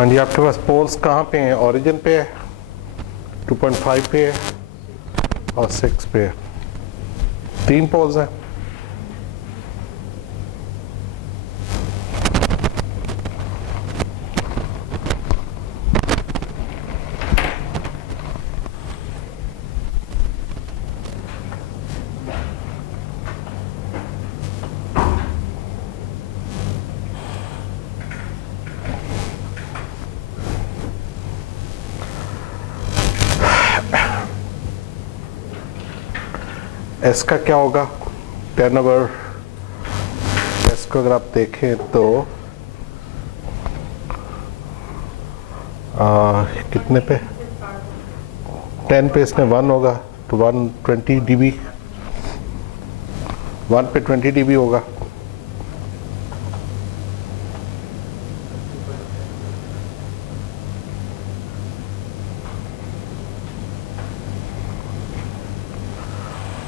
हाँ जी, आपके पास पोल्स कहाँ पे हैं? ओरिजिन पे है, 2.5 पे है और 6 पे है। 3 पोल्स हैं। एस का क्या होगा? 10 ओवर एस को अगर आप देखें तो कितने पे? 10 पे इसमें 1 होगा तो 120 dB, 1 पे 20 dB होगा।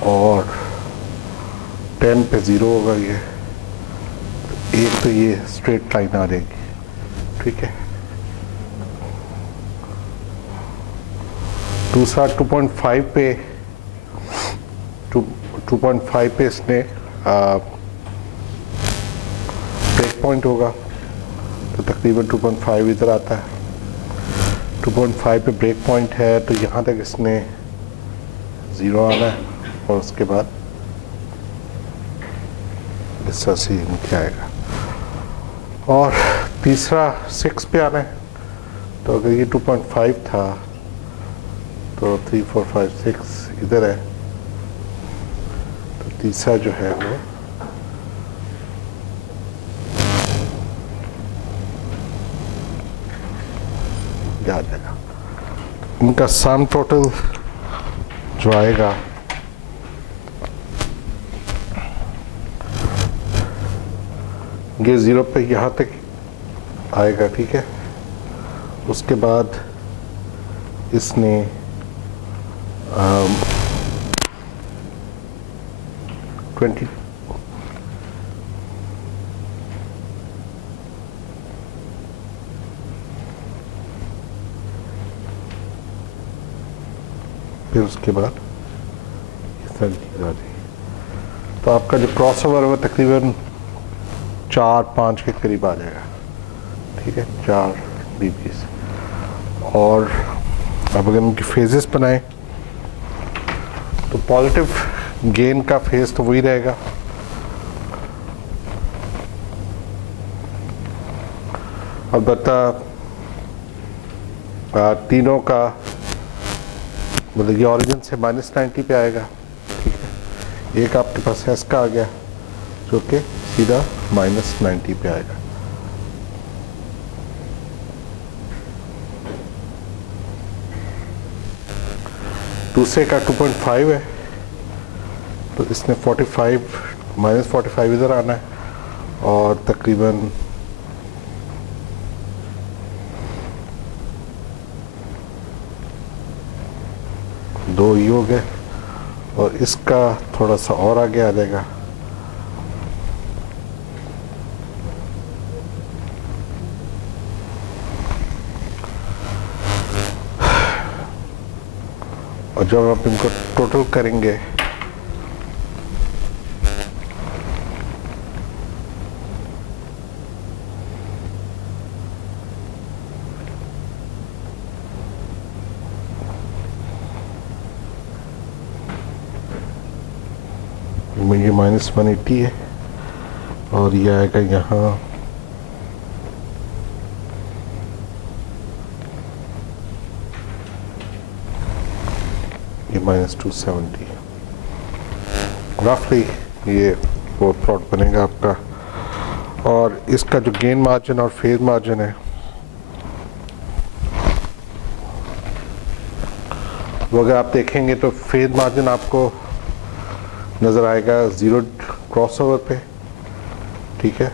और 10 पे 0 होगा ये, एक तो ये स्ट्रेट लाइन आ जाएगी, ठीक है। दूसरा 2.5 पे 2.5 पे इसने ब्रेक पॉइंट होगा तो तकरीबन 2.5 इधर आता है। 2.5 पे ब्रेक पॉइंट है तो यहाँ तक इसने 0 आना है और उसके बाद इस तरह से नीचे आएगा। और तीसरा 6 पे आना है तो अगर ये 2.5 था तो 3, 4, 5, 6 इधर है तो तीसरा जो है वो आ जाएगा। इनका सम टोटल जो आएगा ये 0 पे यहाँ तक आएगा, ठीक है। उसके बाद इसने 20 फिर उसके बाद इस तरह की चीज़ आ जाएगी तो आपका जो क्रॉस ओवर है वो तकरीबन 4-5 के करीब आ जाएगा, ठीक है, 4 dB से। और अब अगर उनकी फेजेस बनाएं तो पॉजिटिव गेन का फेज तो वही रहेगा, अलबत्ता तीनों का मतलब ये ओरिजिन से -90 पे आएगा, ठीक है। एक आपके पास एस का आ गया जो कि सीधा -90 पे आएगा। दूसरे का 2.5 है तो इसने 45 -45 इधर आना है और तकरीबन दो ही हो गए और इसका थोड़ा सा और आगे आ जाएगा। और जब आप इनको टोटल करेंगे ये -180 है और ये आएगा यहाँ ये -270 रफली ये वो प्लॉट बनेगा आपका। और इसका जो गेन मार्जिन और फेज मार्जिन है वो अगर आप देखेंगे तो फेज मार्जिन आपको नज़र आएगा 0 क्रॉसओवर पे, ठीक है,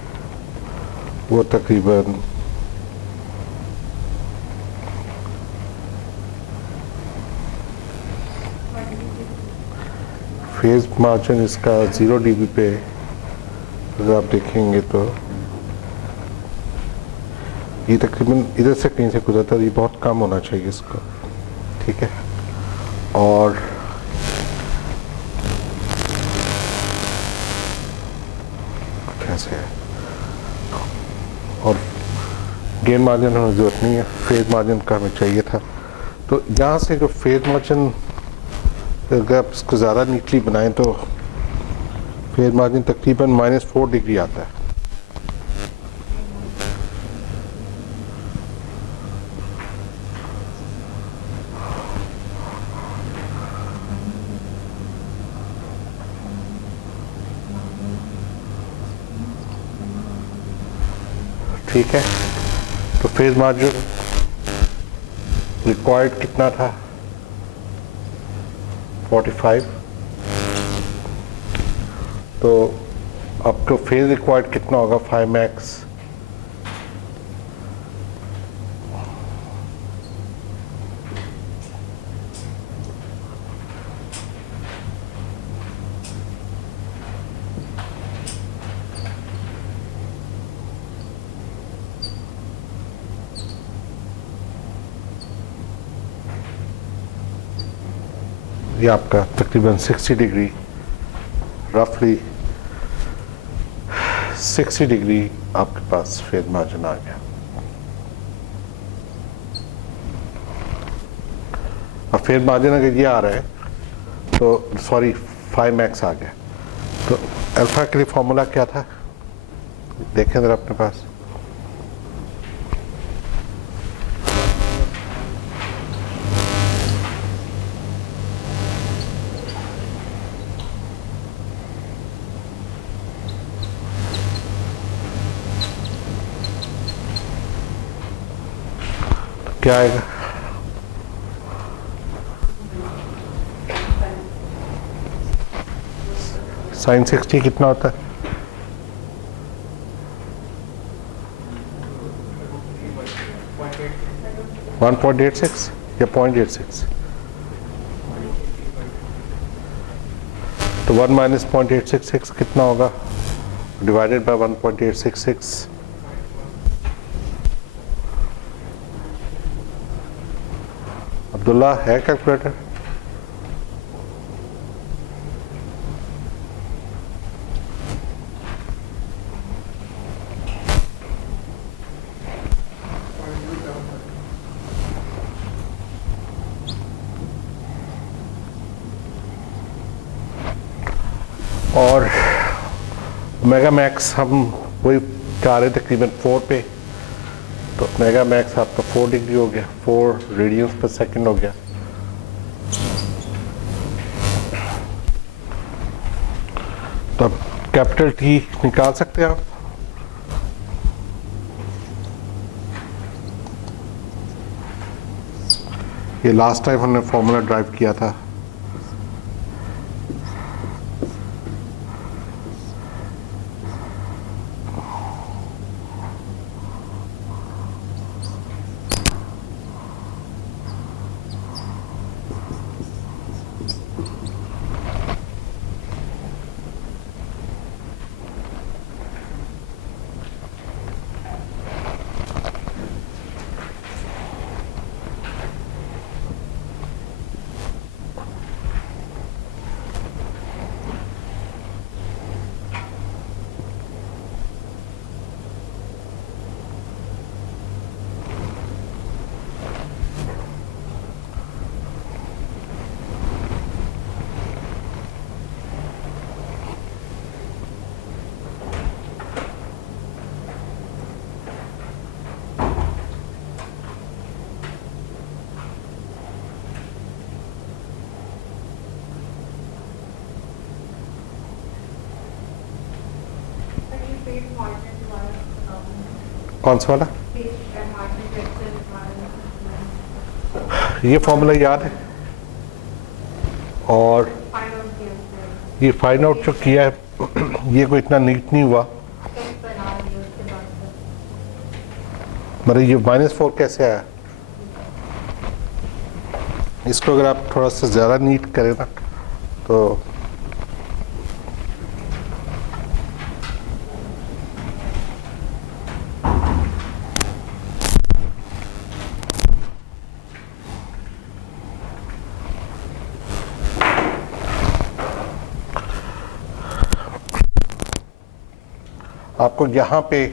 वो तकरीबन फेज मार्जिन इसका 0 dB पे अगर आप देखेंगे तो ये तकरीबन इधर से कहीं से गुजरता है, ये बहुत कम होना चाहिए इसको, ठीक है। और कैसे है, और गेन मार्जिन हमें ज़रूरत नहीं है, फेज मार्जिन का हमें चाहिए था। तो यहाँ से जो फेज मार्जिन, अगर आप इसको ज़्यादा नीटली बनाएं तो फेज मार्जिन तकरीबन -4 डिग्री आता है। ठीक है, तो फेज मार्जिन रिक्वायर्ड कितना था, 45। तो आपको फेज रिक्वायर्ड कितना होगा, 5 मैक्स। ये आपका तकरीबन 60 डिग्री, रफली 60 डिग्री आपके पास फेज मार्जिन आ गया। अब फेज मार्जिन अगर ये आ रहा है तो सॉरी 5 मैक्स आ गया, तो अल्फा के लिए फॉर्मूला क्या था, देखें जरा अपने पास। क्या आएगा, sin 60 कितना होता है, $1.86 या 0.86, तो 1 माइनस 0.866 कितना होगा, डिवाइडेड बाय 1.866। अब्दुल्ला है कैलकुलेटर? और मेगा मैक्स हम वही चाह रहे तकरीबन 4 पे, तो मेगा मैक्स आपका 4 डिग्री हो गया, 4 रेडियंस पर सेकंड हो गया। तो अब कैपिटल टी निकाल सकते हैं आप। ये लास्ट टाइम हमने फॉर्मूला ड्राइव किया था, कौन सा वाला, ये फॉर्मूला याद है, और ये फाइंड आउट जो किया है ये कोई इतना नीट नहीं हुआ, मतलब ये -4 कैसे आया, इसको अगर आप थोड़ा सा ज़्यादा नीट करें ना तो आपको यहाँ पे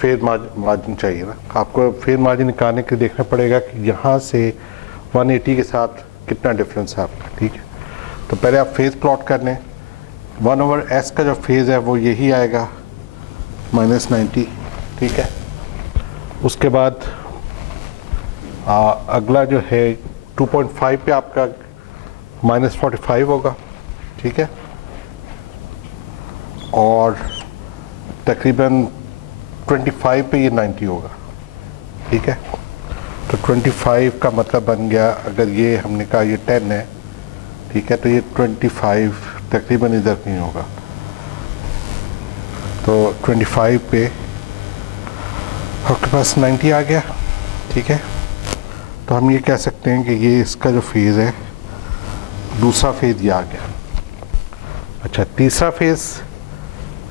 फेज मार्जिन चाहिए ना, आपको फेज मार्जिन निकालने के लिए देखना पड़ेगा कि यहाँ से 180 के साथ कितना डिफरेंस है आपका। ठीक है, तो पहले आप फेज प्लॉट कर लें। 1/s का जो फेज है वो यही आएगा -90। ठीक है, उसके बाद अगला जो है 2.5 पे आपका -45 होगा। ठीक है, और तकरीबन 25 पे ये 90 होगा। ठीक है, तो 25 का मतलब बन गया, अगर ये हमने कहा ये 10 है, ठीक है, तो ये 25 तकरीबन इधर कहीं होगा। तो 25 पे आपके पास 90 आ गया। ठीक है, तो हम ये कह सकते हैं कि ये इसका जो फेज़ है, दूसरा फेज़ ये आ गया। अच्छा, तीसरा फेज़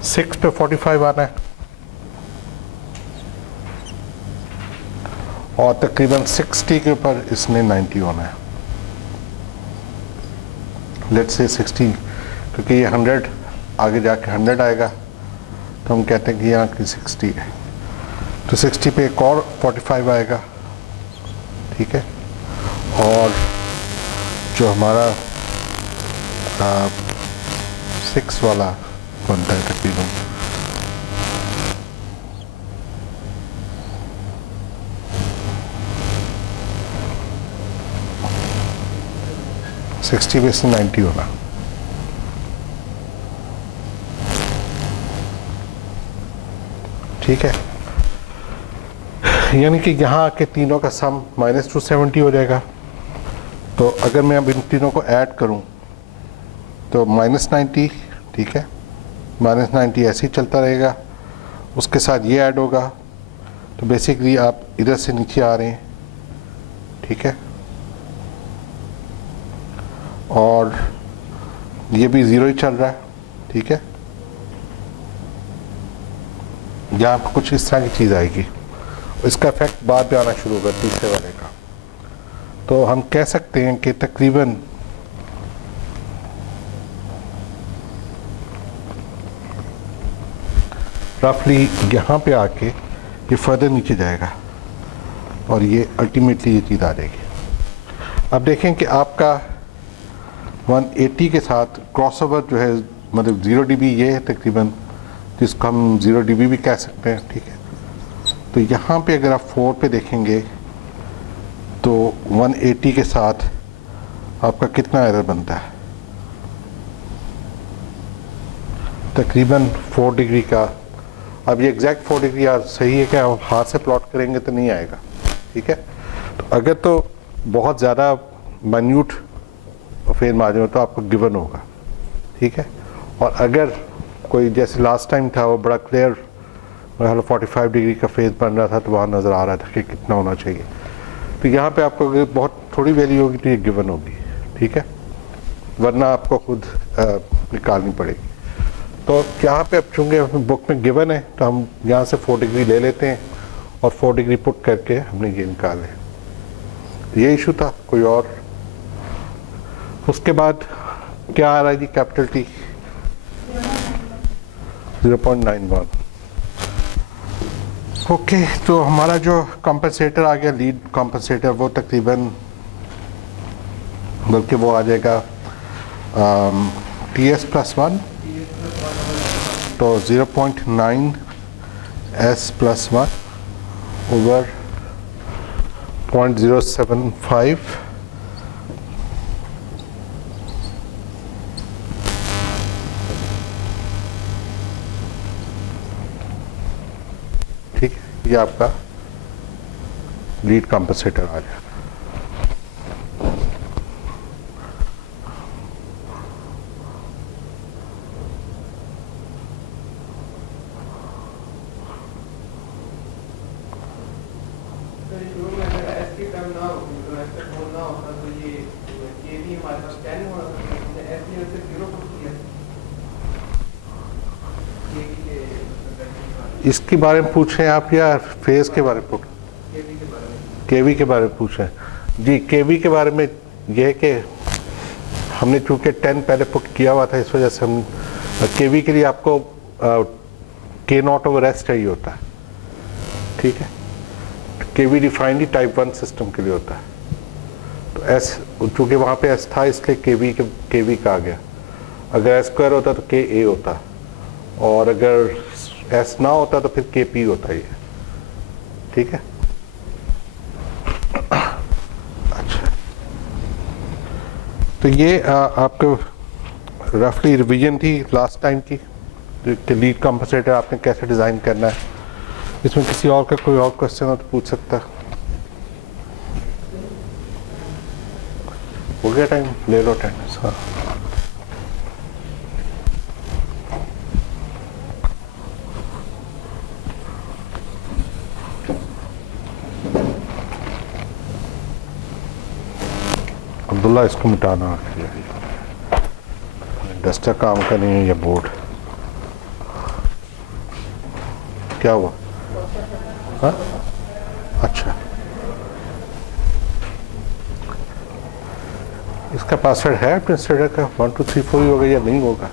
6 पे 45 आना है और तकरीबन 60 के ऊपर इसने 90 होना है। लेट्स से 60, क्योंकि ये 100 आगे जाके 100 आएगा, तो हम कहते हैं कि यहाँ की 60 है, तो 60 पे एक और 45 आएगा। ठीक है, और जो हमारा 6 वाला बनता है तकरीबन 60 में से 90 होना। ठीक है, यानी कि यहाँ आके तीनों का सम -270 हो जाएगा। तो अगर मैं अब इन तीनों को ऐड करूँ तो -90, ठीक है, -90 ऐसे ही चलता रहेगा, उसके साथ ये ऐड होगा, तो बेसिकली आप इधर से नीचे आ रहे हैं। ठीक है, और ये भी 0 ही चल रहा है। ठीक है, यहाँ पर कुछ इस तरह की चीज़ आएगी, इसका इफेक्ट बाद में आना शुरू होगा तीसरे वाले का। तो हम कह सकते हैं कि तकरीबन रफली यहाँ पे आके ये फर्दर नीचे जाएगा और ये अल्टीमेटली ये चीज़ आ जाएगी। अब देखें कि आपका 180 के साथ क्रॉसओवर जो है, मतलब 0 dB ये है तकरीबन, जिसको हम 0 dB भी कह सकते हैं। ठीक है, तो यहाँ पे अगर आप 4 पे देखेंगे तो 180 के साथ आपका कितना एरर बनता है, तकरीबन 4 डिग्री का। अब ये एग्जैक्ट 4 डिग्री सही है क्या, आप हाथ से प्लॉट करेंगे तो नहीं आएगा। ठीक है, तो अगर तो बहुत ज़्यादा माइन्यूट फेज मार्जिन हो तो आपको गिवन होगा। ठीक है, और अगर कोई जैसे लास्ट टाइम था वो बड़ा क्लियर 45 डिग्री का फेज बन रहा था, तो वहाँ नज़र आ रहा था कि कितना होना चाहिए। तो यहाँ पे आपको अगर बहुत थोड़ी वैल्यू होगी तो ये गिवन होगी। ठीक है, वरना आपको खुद निकालनी पड़ेगी। तो यहाँ पे अब चूँकि बुक में गिवन है, तो हम यहाँ से 4 डिग्री ले लेते हैं और 4 डिग्री पुट करके हमने ये निकाले। ये इशू था, कोई और। उसके बाद क्या आ रहा है जी, कैपिटल T 0.91। ओके, तो हमारा जो कंपनसेटर आ गया, लीड कंपनसेटर, वो तकरीबन, बल्कि वो आ जाएगा TS+1, तो 0.9S+1 ओवर 0.075 ठीक है, ये आपका लीड कंपनसेटर आ जाएगा। इसके बारे में पूछ रहे हैं आप या फेज के बारे में पूछ, केवी के बारे में पूछ रहे हैं जी। केवी के बारे में यह है कि हमने चूँकि 10 पहले पुट किया हुआ था, इस वजह से हम केवी के लिए आपको के नॉट ओवर एस चाहिए होता है, ठीक है। के वी डिफाइंड ही टाइप 1 सिस्टम के लिए होता है। तो एस चूँकि वहाँ पे एस था इसलिए के वी का आ गया। अगर एस स्क्वायर होता तो के ए होता, और अगर एस ना होता तो फिर के पी होता ये, ठीक है। अच्छा, तो ये आपको रफली रिवीजन थी लास्ट टाइम की, लीड कंपनसेटर आपने कैसे डिज़ाइन करना है। इसमें किसी और का कोई और क्वेश्चन हो तो पूछ सकता। हो गया टाइम, ले लो अटेंडेंस। हाँ, अब्दुल्ला इसको मिटाना है, डस्टर काम का नहीं है ये बोर्ड। क्या हुआ? हाँ, अच्छा, इसका पासवर्ड है एडमिनिस्ट्रेटर का 1 2 3 4 ही होगा या नहीं होगा?